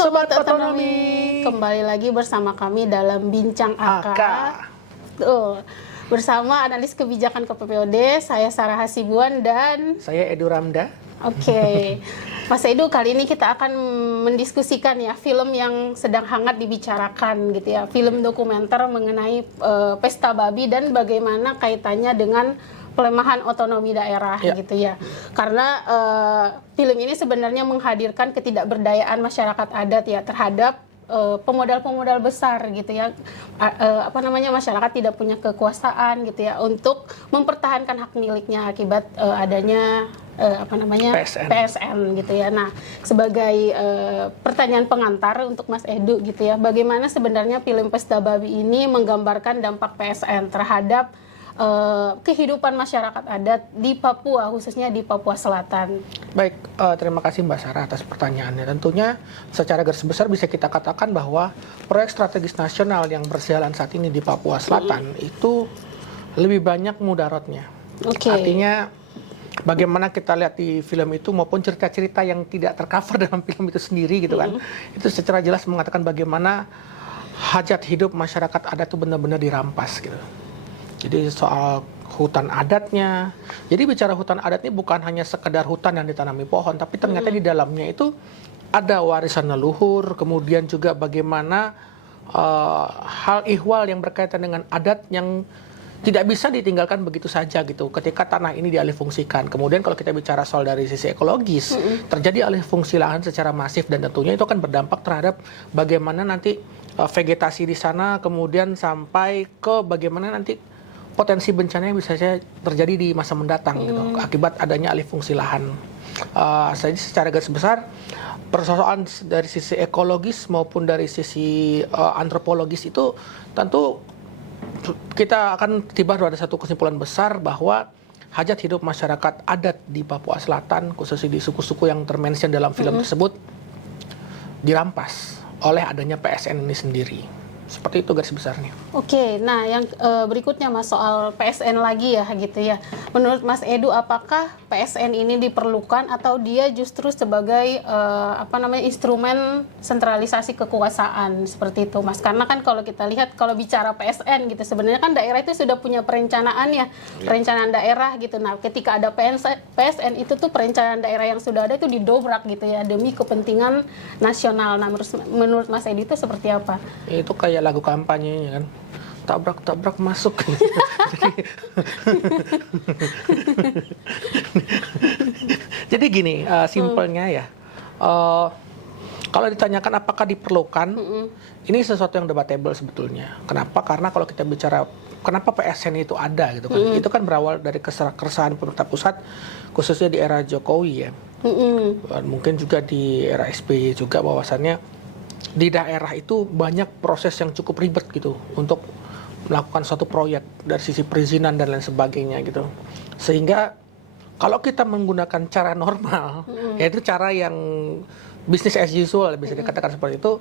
Sobat Otonomi, kembali lagi bersama kami dalam Bincang AK. Bersama analis kebijakan KPPOD, saya Sarah Hasibuan dan saya Edu Ramda. Oke, Mas Edu, kali ini kita akan mendiskusikan ya film yang sedang hangat dibicarakan gitu ya, film dokumenter mengenai pesta babi dan bagaimana kaitannya dengan pelemahan otonomi daerah gitu ya. Karena film ini sebenarnya menghadirkan ketidakberdayaan masyarakat adat ya terhadap pemodal-pemodal besar gitu ya. Masyarakat tidak punya kekuasaan gitu ya untuk mempertahankan hak miliknya akibat adanya PSN gitu ya. Nah, sebagai pertanyaan pengantar untuk Mas Edu gitu ya, bagaimana sebenarnya film Pesta Babi ini menggambarkan dampak PSN terhadap kehidupan masyarakat adat di Papua, khususnya di Papua Selatan. Baik, terima kasih Mbak Sarah atas pertanyaannya. Tentunya secara garis besar bisa kita katakan bahwa proyek strategis nasional yang berjalan saat ini di Papua Selatan itu lebih banyak mudaratnya. Artinya bagaimana kita lihat di film itu maupun cerita-cerita yang tidak tercover dalam film itu sendiri gitu kan. Itu secara jelas mengatakan bagaimana hajat hidup masyarakat adat itu benar-benar dirampas gitu. Jadi soal hutan adatnya. Jadi bicara hutan adat ini bukan hanya sekedar hutan yang ditanami pohon, tapi ternyata di dalamnya itu ada warisan leluhur, kemudian juga bagaimana hal ihwal yang berkaitan dengan adat yang tidak bisa ditinggalkan begitu saja gitu ketika tanah ini dialihfungsikan. Kemudian kalau kita bicara soal dari sisi ekologis, terjadi alih fungsi lahan secara masif dan tentunya itu akan berdampak terhadap bagaimana nanti vegetasi di sana, kemudian sampai ke bagaimana nanti potensi bencana yang bisa saja terjadi di masa mendatang gitu, akibat adanya alih fungsi lahan. Jadi secara garis besar persoalan dari sisi ekologis maupun dari sisi antropologis itu tentu kita akan tiba pada satu kesimpulan besar bahwa hajat hidup masyarakat adat di Papua Selatan, khususnya di suku-suku yang termention dalam film tersebut, dirampas oleh adanya PSN ini sendiri. Seperti itu garis besarnya. Oke, nah yang berikutnya Mas soal PSN lagi ya gitu ya. Menurut Mas Edu, apakah PSN ini diperlukan atau dia justru sebagai instrumen sentralisasi kekuasaan seperti itu, Mas? Karena kan kalau kita lihat kalau bicara PSN gitu sebenarnya kan daerah itu sudah punya perencanaan ya, perencanaan daerah gitu. Nah, ketika ada PSN itu tuh perencanaan daerah yang sudah ada itu didobrak gitu ya demi kepentingan nasional. Nah, menurut Mas Edu itu seperti apa? Itu kayak lagu kampanye kan, tabrak masuk. Jadi gini, simpelnya ya, kalau ditanyakan apakah diperlukan, ini sesuatu yang debatable sebetulnya. Kenapa? Karena kalau kita bicara kenapa PSN itu ada gitu kan, itu kan berawal dari keresahan pemerintah pusat, khususnya di era Jokowi ya, mungkin juga di era SBY juga, bahwasannya di daerah itu banyak proses yang cukup ribet gitu untuk melakukan suatu proyek dari sisi perizinan dan lain sebagainya gitu. Sehingga kalau kita menggunakan cara normal, yaitu cara yang business as usual bisa dikatakan seperti itu,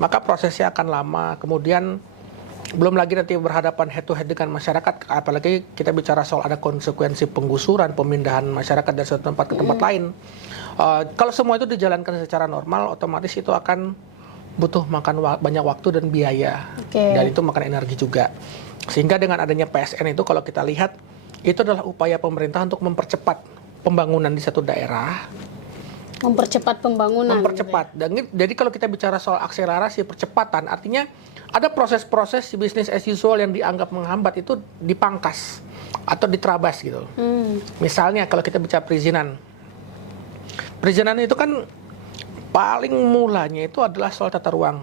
maka prosesnya akan lama. Kemudian belum lagi nanti berhadapan head to head dengan masyarakat, apalagi kita bicara soal ada konsekuensi penggusuran, pemindahan masyarakat dari satu tempat ke tempat lain. Kalau semua itu dijalankan secara normal, otomatis itu akan butuh makan banyak waktu dan biaya, dan itu makan energi juga. Sehingga dengan adanya PSN itu kalau kita lihat, itu adalah upaya pemerintah untuk mempercepat pembangunan di satu daerah. Mempercepat pembangunan. Mempercepat. Dan jadi kalau kita bicara soal akselerasi percepatan, artinya ada proses-proses bisnis as usual yang dianggap menghambat itu dipangkas atau diterabas gitu. Misalnya kalau kita bicara perizinan. Perizinan itu kan paling mulanya itu adalah soal tata ruang.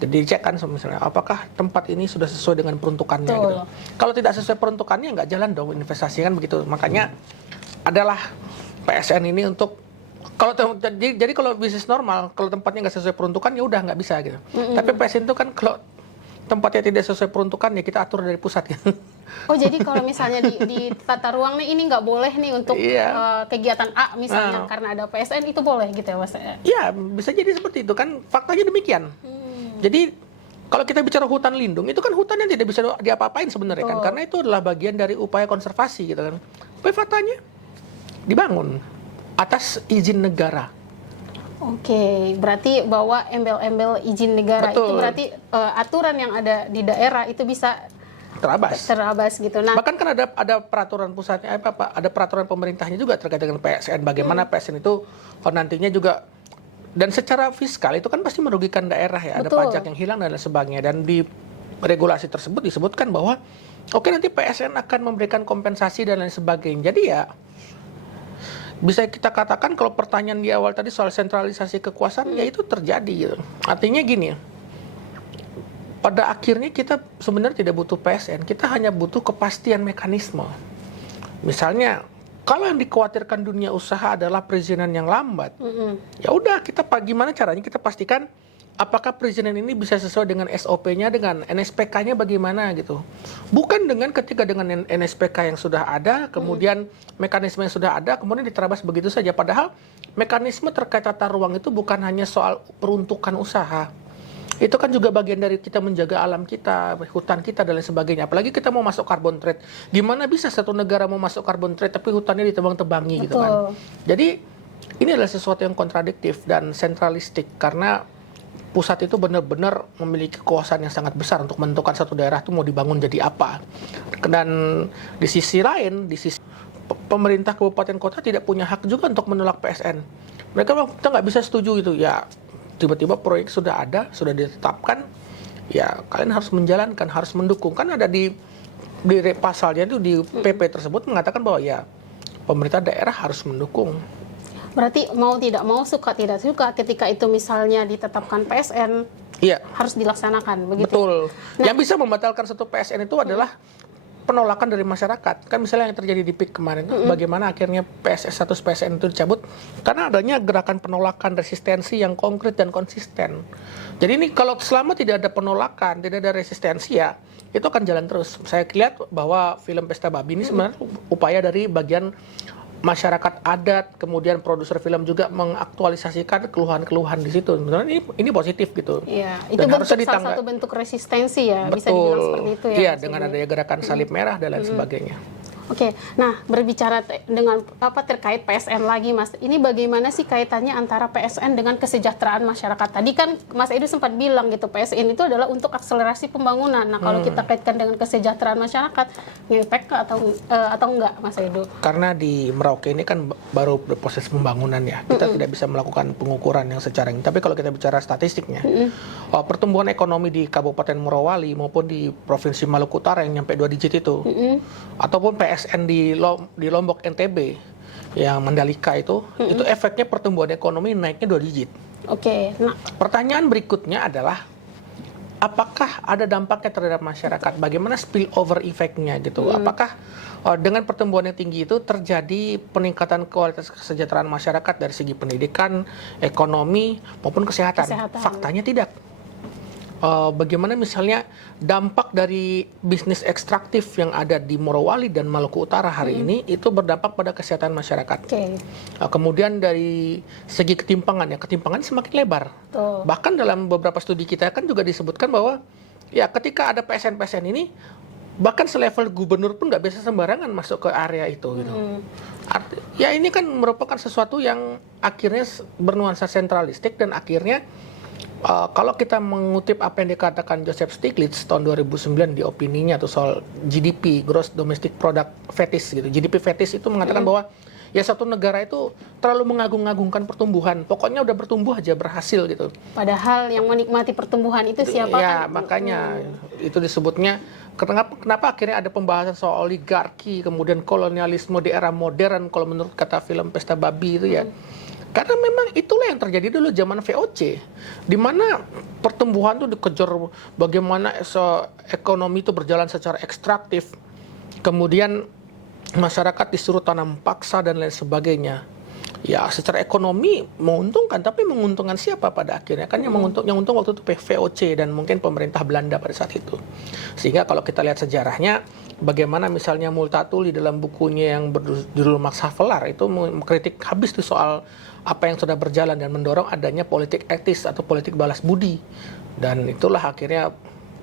Jadi dicek kan misalnya apakah tempat ini sudah sesuai dengan peruntukannya gitu. Kalau tidak sesuai peruntukannya nggak jalan dong investasi kan begitu. Makanya adalah PSN ini untuk jadi kalau bisnis normal kalau tempatnya nggak sesuai peruntukan ya udah nggak bisa gitu. Tapi PSN itu kan kalau tempatnya tidak sesuai peruntukan ya kita atur dari pusat gitu. Oh, jadi kalau misalnya di tata ruang nih ini nggak boleh nih untuk kegiatan A misalnya karena ada PSN itu boleh gitu ya Mas? Iya, bisa jadi seperti itu kan, faktanya demikian. Jadi kalau kita bicara hutan lindung itu kan hutan yang tidak bisa diapa-apain sebenarnya kan, karena itu adalah bagian dari upaya konservasi gitu kan. Tapi faktanya dibangun atas izin negara. Oke, berarti bahwa embel-embel izin negara itu Betul. berarti aturan yang ada di daerah itu bisa terabas gitu. Nah, Bahkan kan ada peraturan pusatnya, ada peraturan pemerintahnya juga terkait dengan PSN. Bagaimana PSN itu nantinya juga, dan secara fiskal itu kan pasti merugikan daerah ya. Ada Betul. pajak yang hilang dan lain sebagainya. Dan di regulasi tersebut disebutkan bahwa oke, nanti PSN akan memberikan kompensasi dan lain sebagainya. Jadi ya bisa kita katakan kalau pertanyaan di awal tadi soal sentralisasi kekuasaan ya itu terjadi gitu. Artinya gini, pada akhirnya kita sebenarnya tidak butuh PSN, kita hanya butuh kepastian mekanisme. Misalnya, kalau yang dikhawatirkan dunia usaha adalah perizinan yang lambat, ya udah kita gimana caranya kita pastikan apakah perizinan ini bisa sesuai dengan SOP-nya, dengan NSPK-nya bagaimana gitu. Bukan dengan ketika dengan NSPK yang sudah ada, kemudian mekanisme yang sudah ada, kemudian diterabas begitu saja. Padahal mekanisme terkait tata ruang itu bukan hanya soal peruntukan usaha. Itu kan juga bagian dari kita menjaga alam kita, hutan kita, dan lain sebagainya. Apalagi kita mau masuk carbon trade. Gimana bisa satu negara mau masuk carbon trade tapi hutannya ditebang-tebangi gitu kan. Jadi ini adalah sesuatu yang kontradiktif dan sentralistik karena pusat itu benar-benar memiliki kekuasaan yang sangat besar untuk menentukan satu daerah itu mau dibangun jadi apa. Dan di sisi lain, di sisi pemerintah kabupaten kota tidak punya hak juga untuk menolak PSN. Mereka bilang kita nggak bisa setuju itu ya. Tiba-tiba proyek sudah ada, sudah ditetapkan, ya kalian harus menjalankan, harus mendukung. Kan ada di pasalnya itu di PP tersebut mengatakan bahwa ya pemerintah daerah harus mendukung. berarti mau tidak mau, suka tidak suka, ketika itu misalnya ditetapkan PSN, Iya, harus dilaksanakan, begitu. betul. Yang bisa membatalkan satu PSN itu adalah penolakan dari masyarakat. Kan misalnya yang terjadi di PIK kemarin, bagaimana akhirnya status PSN itu dicabut karena adanya gerakan penolakan resistensi yang konkret dan konsisten. Jadi ini kalau selama tidak ada penolakan, tidak ada resistensi ya, itu akan jalan terus. Saya lihat bahwa film Pesta Babi ini sebenarnya upaya dari bagian masyarakat adat, kemudian produser film juga mengaktualisasikan keluhan-keluhan di situ. Sebenarnya ini positif gitu. Iya, itu Dan bentuk harusnya salah satu bentuk resistensi ya, bisa dibilang seperti itu ya. Iya, Mas dengan Ibu. adanya gerakan salib merah dan lain sebagainya. Oke, nah berbicara dengan terkait PSN lagi, Mas. Ini bagaimana sih kaitannya antara PSN dengan kesejahteraan masyarakat? Tadi kan Mas Edu sempat bilang gitu, PSN itu adalah untuk akselerasi pembangunan. Nah, kalau kita kaitkan dengan kesejahteraan masyarakat, ngefek atau enggak, Mas Edu? Karena di Merauke ini kan baru proses pembangunan ya, kita tidak bisa melakukan pengukuran yang secara ini. Tapi kalau kita bicara statistiknya, pertumbuhan ekonomi di Kabupaten Morowali maupun di Provinsi Maluku Utara yang nyampe 2 digit itu, ataupun PSN di Lombok NTB yang Mandalika itu efeknya pertumbuhan ekonomi naiknya 2 digit. Oke, nah Pertanyaan berikutnya adalah apakah ada dampaknya terhadap masyarakat? Bagaimana spillover effect-nya gitu? Apakah dengan pertumbuhan yang tinggi itu terjadi peningkatan kualitas kesejahteraan masyarakat dari segi pendidikan, ekonomi maupun kesehatan? Faktanya tidak. Bagaimana misalnya dampak dari bisnis ekstraktif yang ada di Morowali dan Maluku Utara hari ini itu berdampak pada kesehatan masyarakat. oke. Kemudian dari segi ketimpangan semakin lebar. Tuh. Bahkan dalam beberapa studi kita kan juga disebutkan bahwa ya ketika ada PSN-PSN ini bahkan selevel gubernur pun nggak bisa sembarangan masuk ke area itu gitu. Ya ini kan merupakan sesuatu yang akhirnya bernuansa sentralistik dan akhirnya kalau kita mengutip apa yang dikatakan Joseph Stiglitz tahun 2009 di opininya tuh soal GDP, Gross Domestic Product fetish gitu. GDP fetish itu mengatakan bahwa ya satu negara itu terlalu mengagung-agungkan pertumbuhan. Pokoknya udah bertumbuh aja berhasil gitu. Padahal yang menikmati pertumbuhan itu siapa Ya, kan? makanya itu disebutnya kenapa akhirnya ada pembahasan soal oligarki, kemudian kolonialisme di era modern kalau menurut kata film Pesta Babi itu ya. Karena memang itulah yang terjadi dulu zaman VOC, di mana pertumbuhan itu dikejar bagaimana ekonomi itu berjalan secara ekstraktif, kemudian masyarakat disuruh tanam paksa dan lain sebagainya. Ya, secara ekonomi menguntungkan, tapi menguntungkan siapa pada akhirnya? Kan yang untung waktu itu VOC dan mungkin pemerintah Belanda pada saat itu. Sehingga kalau kita lihat sejarahnya, bagaimana misalnya Multatuli dalam bukunya yang berjudul Max Havelaar itu mengkritik habis tuh soal apa yang sudah berjalan dan mendorong adanya politik etis atau politik balas budi. Dan itulah akhirnya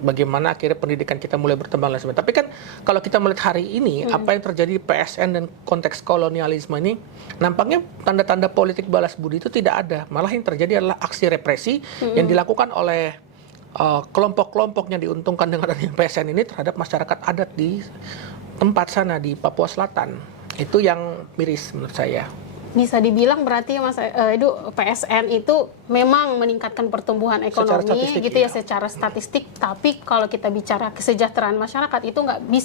bagaimana akhirnya pendidikan kita mulai berkembang dan sebagainya. Tapi kan kalau kita melihat hari ini apa yang terjadi di PSN dan konteks kolonialisme ini, nampaknya tanda-tanda politik balas budi itu tidak ada. Malah yang terjadi adalah aksi represi yang dilakukan oleh kelompok-kelompok yang diuntungkan dengan adanya PSN ini terhadap masyarakat adat di tempat sana di Papua Selatan. Itu yang miris menurut saya. Bisa dibilang berarti Mas Edu, PSN itu memang meningkatkan pertumbuhan ekonomi gitu ya, secara statistik, tapi kalau kita bicara kesejahteraan masyarakat itu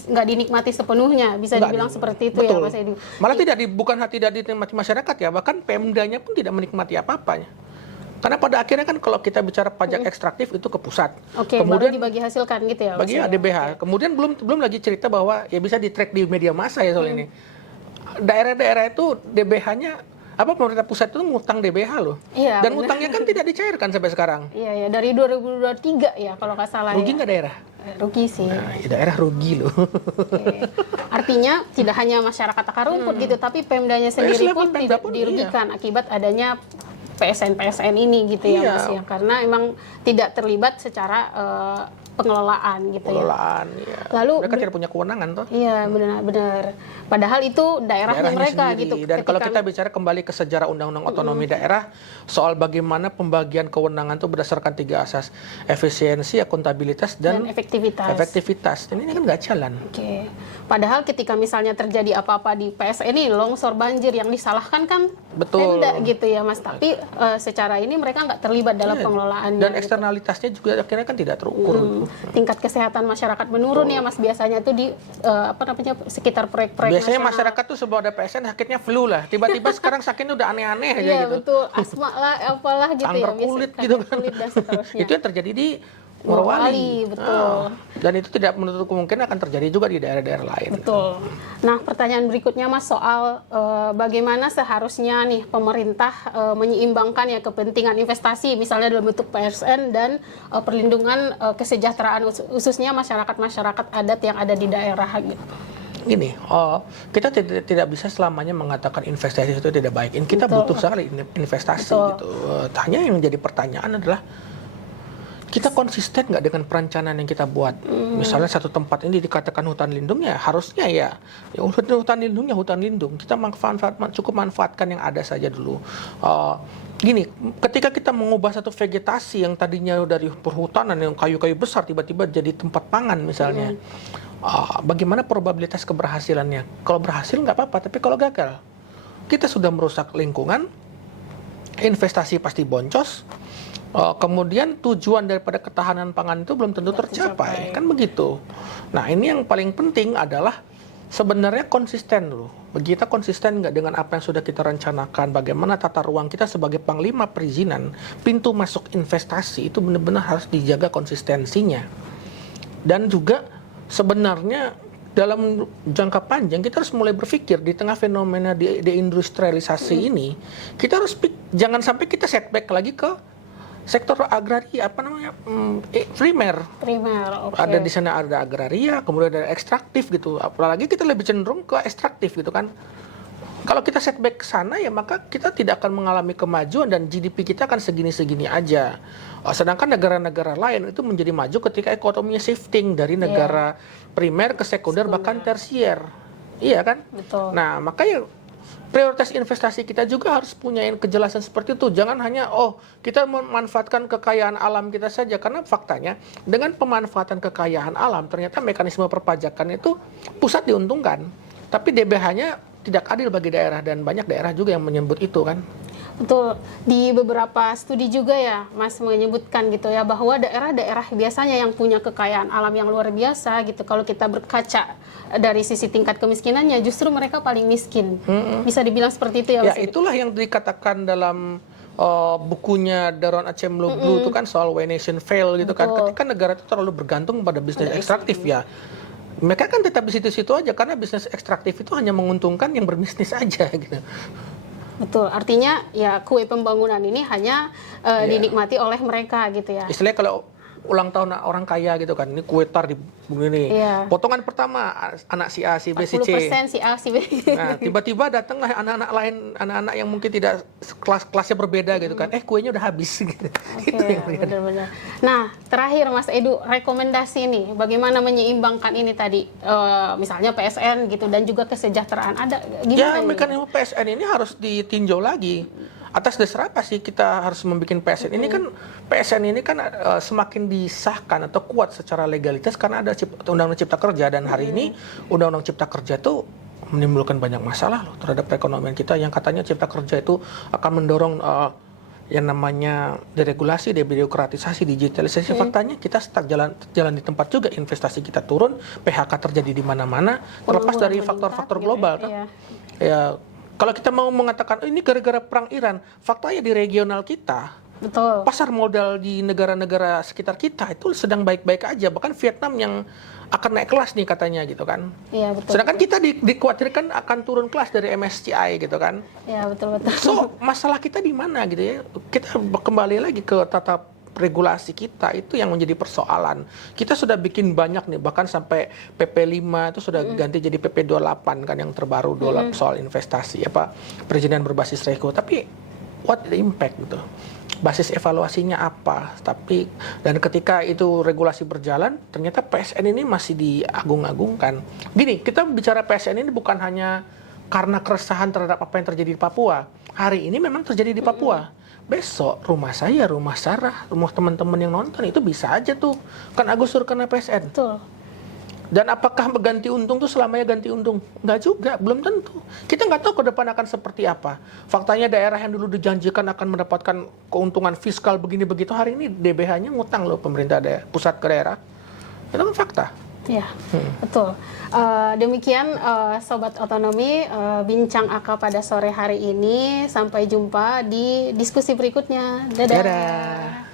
nggak dinikmati sepenuhnya, bisa dibilang seperti itu. Betul. Ya Mas Edu. Malah bukan tidak dinikmati masyarakat ya, bahkan Pemdanya pun tidak menikmati apa-apanya. Karena pada akhirnya kan kalau kita bicara pajak ekstraktif itu ke pusat. Oke, kemudian baru dibagi hasilkan gitu ya. Bagi DBH. Kemudian belum lagi cerita bahwa ya bisa di-track di media massa ya soal ini. Daerah-daerah itu DBH-nya pemerintah pusat itu ngutang DBH loh. Iya, dan ngutangnya kan tidak dicairkan sampai sekarang. Iya, dari 2023 ya kalau nggak salah. Rugi nggak daerah? Rugi sih. Nah, ya daerah rugi loh. Oke. Artinya tidak hanya masyarakat akar rumput gitu, tapi Pemdanya sendiri pun tidak dirugikan akibat adanya PSN ini gitu ya Mas ya. Karena emang tidak terlibat secara pengelolaan gitu pengelolaan, ya. Lalu mereka tidak punya kewenangan toh. Iya, benar-benar. Padahal itu daerahnya mereka sendiri. gitu. Dan kalau kita bicara kembali ke sejarah Undang-Undang Otonomi Daerah soal bagaimana pembagian kewenangan itu berdasarkan 3 asas: efisiensi, akuntabilitas, dan efektivitas. Dan ini kan nggak jalan. Oke. Padahal ketika misalnya terjadi apa-apa di PSN ini, longsor, banjir, yang disalahkan kan Pemda gitu ya Mas. Tapi secara ini mereka nggak terlibat dalam pengelolaannya. Dan eksternalitasnya juga akhirnya kan tidak terukur. Tingkat kesehatan masyarakat menurun ya Mas, biasanya tuh di sekitar proyek-proyek biasanya nasional. Masyarakat tuh sebelum ada PSN sakitnya flu lah, tiba-tiba sekarang sakitnya udah aneh-aneh aja gitu. Iya betul, asma lah apalah gitu kanker ya, kulit gitu kan. kulit dan seterusnya. Itu yang terjadi di Morowali. Betul. Dan itu tidak menutup kemungkinan akan terjadi juga di daerah-daerah lain. Betul. Nah, pertanyaan berikutnya Mas soal bagaimana seharusnya nih pemerintah menyeimbangkan ya kepentingan investasi misalnya dalam bentuk PSN dan perlindungan kesejahteraan khususnya masyarakat adat yang ada di daerah gitu. Gini, kita tidak bisa selamanya mengatakan investasi itu tidak baik. Kita butuh sekali investasi gitu. Hanya yang jadi pertanyaan adalah kita konsisten nggak dengan perencanaan yang kita buat. Misalnya satu tempat ini dikatakan hutan lindung, ya harusnya ya hutan lindung ya hutan lindung. Kita cukup manfaatkan yang ada saja dulu. Gini, ketika kita mengubah satu vegetasi yang tadinya dari perhutanan yang kayu-kayu besar tiba-tiba jadi tempat pangan misalnya, bagaimana probabilitas keberhasilannya? Kalau berhasil nggak apa-apa, tapi kalau gagal, kita sudah merusak lingkungan, investasi pasti boncos. Kemudian tujuan daripada ketahanan pangan itu belum tentu tercapai, kan begitu. Nah, ini yang paling penting adalah sebenarnya konsisten dulu. Kita konsisten nggak dengan apa yang sudah kita rencanakan, bagaimana tata ruang kita sebagai panglima perizinan, pintu masuk investasi itu benar-benar harus dijaga konsistensinya. Dan juga sebenarnya dalam jangka panjang kita harus mulai berpikir di tengah fenomena deindustrialisasi ini, kita harus jangan sampai kita setback lagi ke sektor agraria, primer. Okay. Ada di sana ada agraria, kemudian ada ekstraktif gitu. Apalagi kita lebih cenderung ke ekstraktif gitu kan. Kalau kita setback ke sana ya maka kita tidak akan mengalami kemajuan dan GDP kita akan segini-segini aja. Sedangkan negara-negara lain itu menjadi maju ketika ekonominya shifting dari negara primer ke sekunder bahkan tersier. Iya kan? Betul. Nah, makanya prioritas investasi kita juga harus punya kejelasan seperti itu. Jangan hanya kita memanfaatkan kekayaan alam kita saja, karena faktanya dengan pemanfaatan kekayaan alam ternyata mekanisme perpajakan itu pusat diuntungkan, tapi DBH-nya tidak adil bagi daerah dan banyak daerah juga yang menyebut itu kan. Betul, di beberapa studi juga ya Mas menyebutkan gitu ya bahwa daerah-daerah biasanya yang punya kekayaan alam yang luar biasa gitu, kalau kita berkaca dari sisi tingkat kemiskinannya justru mereka paling miskin. Bisa dibilang seperti itu ya Mas? Ya itulah yang dikatakan dalam bukunya Daron Acemoglu itu kan soal Why Nation Fail gitu. Betul. Kan ketika negara itu terlalu bergantung pada bisnis ekstraktif ya mereka kan tetap di situ-situ aja karena bisnis ekstraktif itu hanya menguntungkan yang berbisnis aja gitu. Betul, artinya ya kue pembangunan ini hanya dinikmati oleh mereka gitu ya. Istilahnya kalau ulang tahun orang kaya gitu kan, ini kue tar di begini. Iya. Potongan pertama anak si A, si B, si C. 40% si A, si B. Nah, tiba-tiba datanglah anak-anak lain, anak-anak yang mungkin tidak kelasnya berbeda gitu kan. Kuenya udah habis gitu. Itu Oke, yang lihat. benar-benar. Nah, terakhir Mas Edu, rekomendasi nih, bagaimana menyeimbangkan ini tadi, misalnya PSN gitu dan juga kesejahteraan ada Ya, gimana ini? mekanisme PSN ini harus ditinjau lagi. Atas dasar apa sih kita harus membuat PSN? Ini kan PSN ini kan semakin disahkan atau kuat secara legalitas karena ada Undang-Undang Cipta Kerja, dan hari ini Undang-Undang Cipta Kerja itu menimbulkan banyak masalah loh terhadap perekonomian kita, yang katanya Cipta Kerja itu akan mendorong yang namanya deregulasi, debirokratisasi, digitalisasi. Faktanya kita stuck jalan di tempat juga, investasi kita turun, PHK terjadi di mana-mana, terlepas dari faktor-faktor global. Iya. Ya, kalau kita mau mengatakan ini gara-gara perang Iran, faktanya di regional kita, Betul. pasar modal di negara-negara sekitar kita itu sedang baik-baik aja. Bahkan Vietnam yang akan naik kelas nih katanya gitu kan. Iya, betul. Sedangkan kita dikhawatirkan akan turun kelas dari MSCI gitu kan. Iya, betul-betul. So, masalah kita di mana gitu ya? Kita kembali lagi ke tata regulasi kita, itu yang menjadi persoalan. Kita sudah bikin banyak nih, bahkan sampai PP 5 itu sudah ganti jadi PP 28 kan, yang terbaru soal investasi apa perizinan berbasis resiko. Tapi what the impact gitu? Basis evaluasinya apa? Tapi dan ketika itu regulasi berjalan, ternyata PSN ini masih diagung-agungkan. Gini, kita bicara PSN ini bukan hanya karena keresahan terhadap apa yang terjadi di Papua. Hari ini memang terjadi di Papua. Besok rumah saya, rumah Sarah, rumah teman-teman yang nonton itu bisa aja tuh kan Agus Sur kena PSN. Betul. Dan apakah ganti untung tuh selamanya ganti untung? Nggak juga, belum tentu. Kita nggak tahu ke depan akan seperti apa. Faktanya daerah yang dulu dijanjikan akan mendapatkan keuntungan fiskal begini begitu, hari ini DBH-nya ngutang loh pemerintah pusat ke daerah. Itu kan fakta. Ya, betul. Demikian Sobat Otonomi, bincang AK pada sore hari ini. Sampai jumpa di diskusi berikutnya. Dadah. Dadah.